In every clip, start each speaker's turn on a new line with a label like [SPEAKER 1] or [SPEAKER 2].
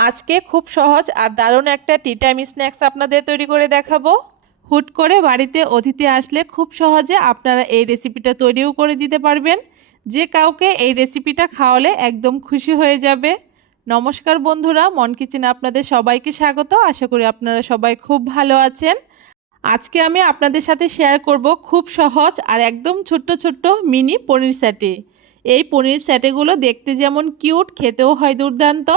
[SPEAKER 1] আজকে খুব সহজ আর দারুণ একটা টি টাইম স্ন্যাক্স আপনাদের তৈরি করে দেখাবো। হুট করে বাড়িতে অতিথি আসলে খুব সহজে আপনারা এই রেসিপিটা তৈরিও করে দিতে পারবেন। যে কাউকে এই রেসিপিটা খাওয়ালে একদম খুশি হয়ে যাবে। নমস্কার বন্ধুরা, মন কিচেনে আপনাদের সবাইকে স্বাগত। আশা করি আপনারা সবাই খুব ভালো আছেন। আজকে আমি আপনাদের সাথে শেয়ার করব খুব সহজ আর একদম ছোট্ট ছোট্ট মিনি পনির স্যাটে এই পনির স্যাটেগুলো দেখতে যেমন কিউট খেতেও হয় দুর্দান্ত।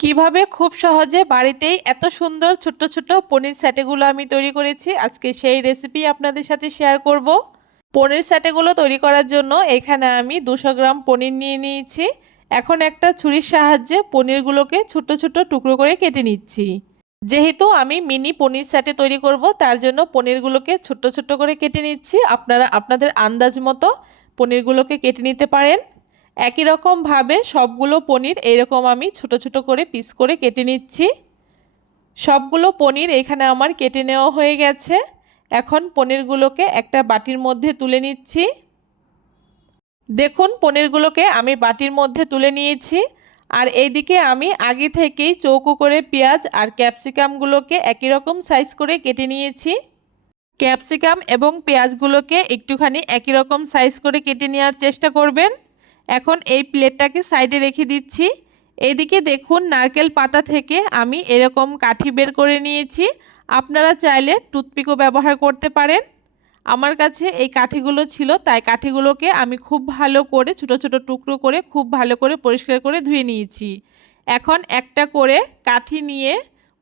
[SPEAKER 1] কীভাবে খুব সহজে বাড়িতেই এত সুন্দর ছোট্ট ছোট্ট পনির স্যাটেগুলো আমি তৈরি করেছি, আজকে সেই রেসিপি আপনাদের সাথে শেয়ার করব। পনির স্যাটেগুলো তৈরি করার জন্য এখানে আমি দুশো গ্রাম পনির নিয়ে নিয়েছি। এখন একটা ছুরির সাহায্যে পনিরগুলোকে ছোট ছোট টুকরো করে কেটে নিচ্ছি। যেহেতু আমি মিনি পনির স্যাটে তৈরি করব, তার জন্য পনিরগুলোকে ছোট্ট ছোট্ট করে কেটে নিচ্ছি। আপনারা, আপনাদের আন্দাজ মতো পনিরগুলোকে কেটে নিতে পারেন। একই রকমভাবে সবগুলো পনির এইরকম আমি ছোট ছোট করে পিস করে কেটে নিচ্ছি। সবগুলো পনির এখানে আমার কেটে নেওয়া হয়ে গেছে। এখন পনিরগুলোকে একটা বাটির মধ্যে তুলে নিচ্ছি। দেখুন, পনিরগুলোকে আমি বাটির মধ্যে তুলে নিয়েছি। আর এইদিকে আমি আগে থেকেই চৌকো করে পেঁয়াজ আর ক্যাপসিকামগুলোকে একই রকম সাইজ করে কেটে নিয়েছি। ক্যাপসিকাম এবং পেঁয়াজগুলোকে একটুখানি একই রকম সাইজ করে কেটে নেওয়ার চেষ্টা করবেন। এখন এই প্লেটটাকে সাইডে রেখে দিচ্ছি। এদিকে দেখুন নারকেল পাতা থেকে আমি এরকম কাঠি বের করে নিয়েছি। আপনারা চাইলে টুথপিকও ব্যবহার করতে পারেন। আমার কাছে এই কাঠিগুলো ছিল, তাই কাঠিগুলোকে আমি খুব ভালো করে, ছোট ছোট টুকরো করে, খুব ভালো করে পরিষ্কার করে ধুয়ে নিয়েছি। এখন একটা করে কাঠি নিয়ে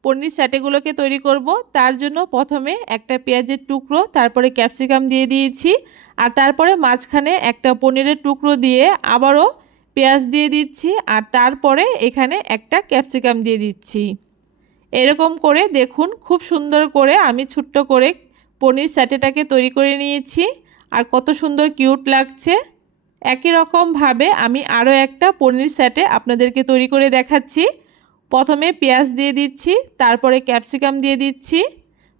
[SPEAKER 1] পনির স্যাটেগুলোকে তৈরি করব। তার জন্য প্রথমে একটা পেঁয়াজের টুকরো, তারপরে ক্যাপসিকাম দিয়ে দিয়েছি। আর তারপরে মাঝখানে একটা পনিরের টুকরো দিয়ে আবারও পেঁয়াজ দিয়ে দিচ্ছি আর তারপরে এখানে একটা ক্যাপসিকাম দিয়ে দিচ্ছি। এরকম করে দেখুন খুব সুন্দর করে আমি ছোট্ট করে পনির স্যাটেটাকে তৈরি করে নিয়েছি আর কত সুন্দর কিউট লাগছে। একই রকমভাবে আমি আরও একটা পনির স্যাটে আপনাদেরকে তৈরি করে দেখাচ্ছি। প্রথমে পেঁয়াজ দিয়ে দিচ্ছি, তারপরে ক্যাপসিকাম দিয়ে দিচ্ছি।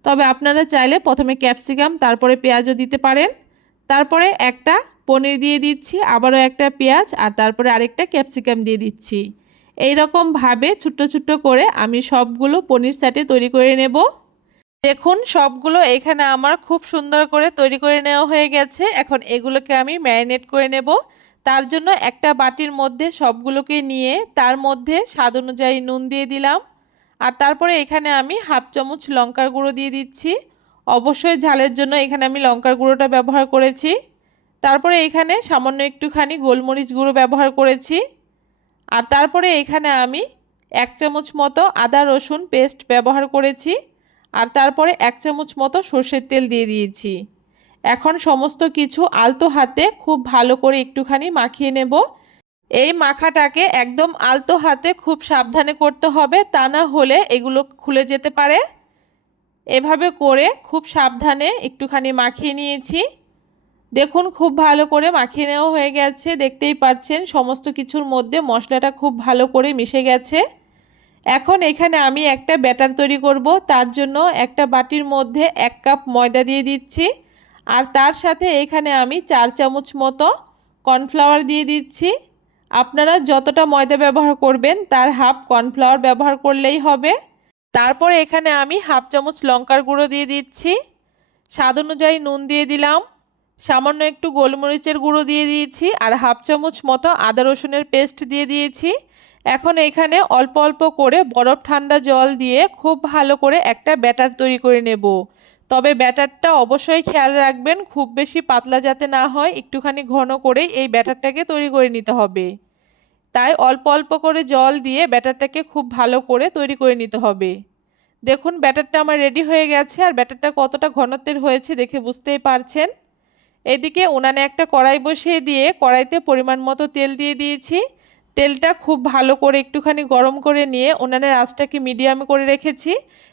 [SPEAKER 1] তবে আপনারা চাইলে প্রথমে ক্যাপসিকাম, তারপরে পেঁয়াজও দিতে পারেন। তারপরে একটা পনির দিয়ে দিচ্ছি, আবারও একটা পেঁয়াজ, আর তারপরে আরেকটা ক্যাপসিকাম দিয়ে দিচ্ছি। এই রকমভাবে ছোট্ট ছোট্ট করে আমি সবগুলো পনির স্যাটে তৈরি করে নেব। দেখুন, সবগুলো এখানে আমার খুব সুন্দর করে তৈরি করে নেওয়া হয়ে গেছে। এখন এগুলোকে আমি ম্যারিনেট করে নেব। তার জন্য একটা বাটির মধ্যে সবগুলোকে নিয়ে তার মধ্যে স্বাদ অনুযায়ী নুন দিয়ে দিলাম। আর তারপরে এখানে আমি হাফ চামচ লঙ্কার গুঁড়ো দিয়ে দিচ্ছি। অবশ্যই ঝালের জন্য এখানে আমি লঙ্কার গুঁড়োটা ব্যবহার করেছি। তারপরে এখানে সামান্য একটুখানি গোলমরিচ গুঁড়ো ব্যবহার করেছি। আর তারপরে এখানে আমি এক চামচ মতো আদা রসুন পেস্ট ব্যবহার করেছি। আর তারপরে এক চামচ মতো সর্ষের তেল দিয়ে দিয়েছি। এখন সমস্ত কিছু আলতো হাতে খুব ভালো করে একটুখানি মাখিয়ে নেব। এই মাখাটাকে একদম আলতো হাতে খুব সাবধানে করতে হবে, তা না হলে এগুলো খুলে যেতে পারে। এভাবে করে খুব সাবধানে একটুখানি মাখিয়ে নিয়েছি। দেখুন, খুব ভালো করে মাখিয়ে নেওয়া হয়ে গেছে। দেখতেই পাচ্ছেন, সমস্ত কিছুর মধ্যে মশলাটা খুব ভালো করে মিশে গেছে। এখন এখানে আমি একটা ব্যাটার তৈরি করব। তার জন্য একটা বাটির মধ্যে এক কাপ ময়দা দিয়ে দিচ্ছি। আর তার সাথে এখানে আমি চার চামচ মতো কর্নফ্লাওয়ার দিয়ে দিচ্ছি। আপনারা যতটা ময়দা ব্যবহার করবেন, তার হাফ কর্নফ্লাওয়ার ব্যবহার করলেই হবে। তারপর এখানে আমি হাফ চামচ লঙ্কার গুঁড়ো দিয়ে দিচ্ছি। স্বাদ অনুযায়ী নুন দিয়ে দিলাম। সামান্য একটু গোলমরিচের গুঁড়ো দিয়ে দিয়েছি আর হাফ চামচ মতো আদা রসুনের পেস্ট দিয়ে দিয়েছি। এখন এখানে অল্প অল্প করে বরফ ঠান্ডা জল দিয়ে খুব ভালো করে একটা ব্যাটার তৈরি করে নেব। তবে ব্যাটারটা অবশ্যই খেয়াল রাখবেন, খুব বেশি পাতলা যাতে না হয়, একটুখানি ঘন করে এই ব্যাটারটাকে তৈরি করে নিতে হবে। তাই অল্প অল্প করে জল দিয়ে ব্যাটারটাকে খুব ভালো করে তৈরি করে নিতে হবে। দেখুন, ব্যাটারটা আমার রেডি হয়ে গেছে আর ব্যাটারটা কতটা ঘনত্বের হয়েছে দেখে বুঝতেই পারছেন। এদিকে উনানে একটা কড়াই বসিয়ে দিয়ে কড়াইতে পরিমাণ মতো তেল দিয়ে দিয়েছি। তেলটা খুব ভালো করে একটুখানি গরম করে নিয়ে উনানের আঁচটাকে মিডিয়ামে করে রেখেছি।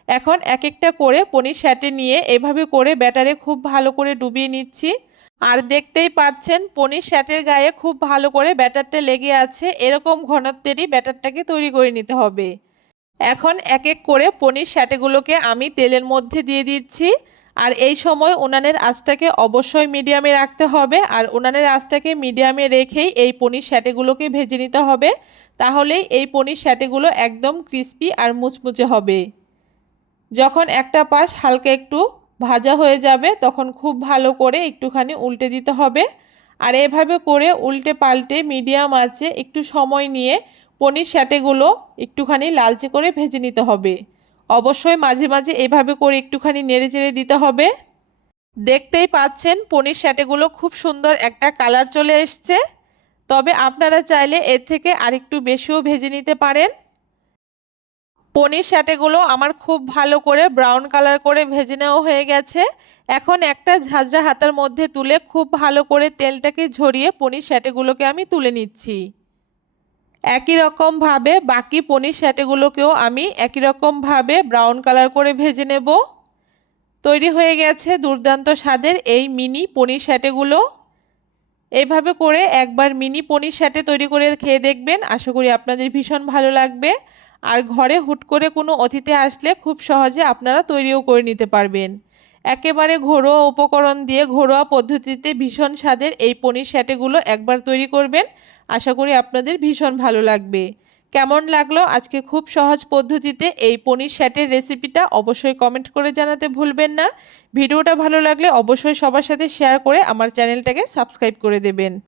[SPEAKER 1] এখন এক একটা করে পনির স্যাটে নিয়ে এভাবে করে ব্যাটারে খুব ভালো করে ডুবিয়ে নিচ্ছি। আর দেখতেই পাচ্ছেন, পনির স্যাটের গায়ে খুব ভালো করে ব্যাটারটা লেগে আছে। এরকম ঘনত্বেরই ব্যাটারটাকে তৈরি করে নিতে হবে। এখন এক এক করে পনির স্যাটেগুলোকে আমি তেলের মধ্যে দিয়ে দিচ্ছি। আর এই সময় উনানের আঁচটাকে অবশ্যই মিডিয়ামে রাখতে হবে। আর উনানের আঁচটাকে মিডিয়ামে রেখেই এই পনির স্যাটেগুলোকে ভেজে নিতে হবে। তাহলেই এই পনির স্যাটেগুলো একদম ক্রিস্পি আর মুচমুচে হবে। যখন একটা পাশ হালকা একটু ভাজা হয়ে যাবে, তখন খুব ভালো করে একটুখানি উল্টে দিতে হবে। আর এভাবে করে উল্টে পাল্টে মিডিয়াম আছে একটু সময় নিয়ে পনির স্যাটেগুলো একটুখানি লালচে করে ভেজে নিতে হবে। অবশ্যই মাঝে মাঝে এভাবে করে একটুখানি নেড়ে চেড়ে দিতে হবে। দেখতেই পাচ্ছেন পনির স্যাটেগুলো খুব সুন্দর একটা কালার চলে এসছে। তবে আপনারা চাইলে এর থেকে আরেকটু বেশিও ভেজে নিতে পারেন। পনির স্যাটেগুলো আমার খুব ভালো করে ব্রাউন কালার করে ভেজে নেওয়া হয়ে গেছে। এখন একটা ঝাঁঝরা হাতার মধ্যে তুলে খুব ভালো করে তেলটাকে ঝরিয়ে পনির স্যাটেগুলোকে আমি তুলে নিচ্ছি। একই রকমভাবে বাকি পনির স্যাটেগুলোকেও আমি একই রকমভাবে ব্রাউন কালার করে ভেজে নেব। তৈরি হয়ে গেছে দুর্দান্ত স্বাদের এই মিনি পনির স্যাটেগুলো। এভাবে করে একবার মিনি পনির স্যাটে তৈরি করে খেয়ে দেখবেন। আশা করি আপনাদের ভীষণ ভালো লাগবে। আর ঘরে হুট করে কোনো অতিথি আসলে খুব সহজে আপনারা তৈরিও করে নিতে পারবেন। একেবারে ঘরোয়া উপকরণ দিয়ে ঘরোয়া পদ্ধতিতে ভীষণ স্বাদের এই পনির স্যাটেগুলো একবার তৈরি করবেন। আশা করি আপনাদের ভীষণ ভালো লাগবে। কেমন লাগল আজকে খুব সহজ পদ্ধতিতে এই পনির স্যাটের রেসিপিটা অবশ্যই কমেন্ট করে জানাতে ভুলবেন না। ভিডিওটা ভালো লাগলে অবশ্যই সবার সাথে শেয়ার করে আমার চ্যানেলটাকে সাবস্ক্রাইব করে দেবেন।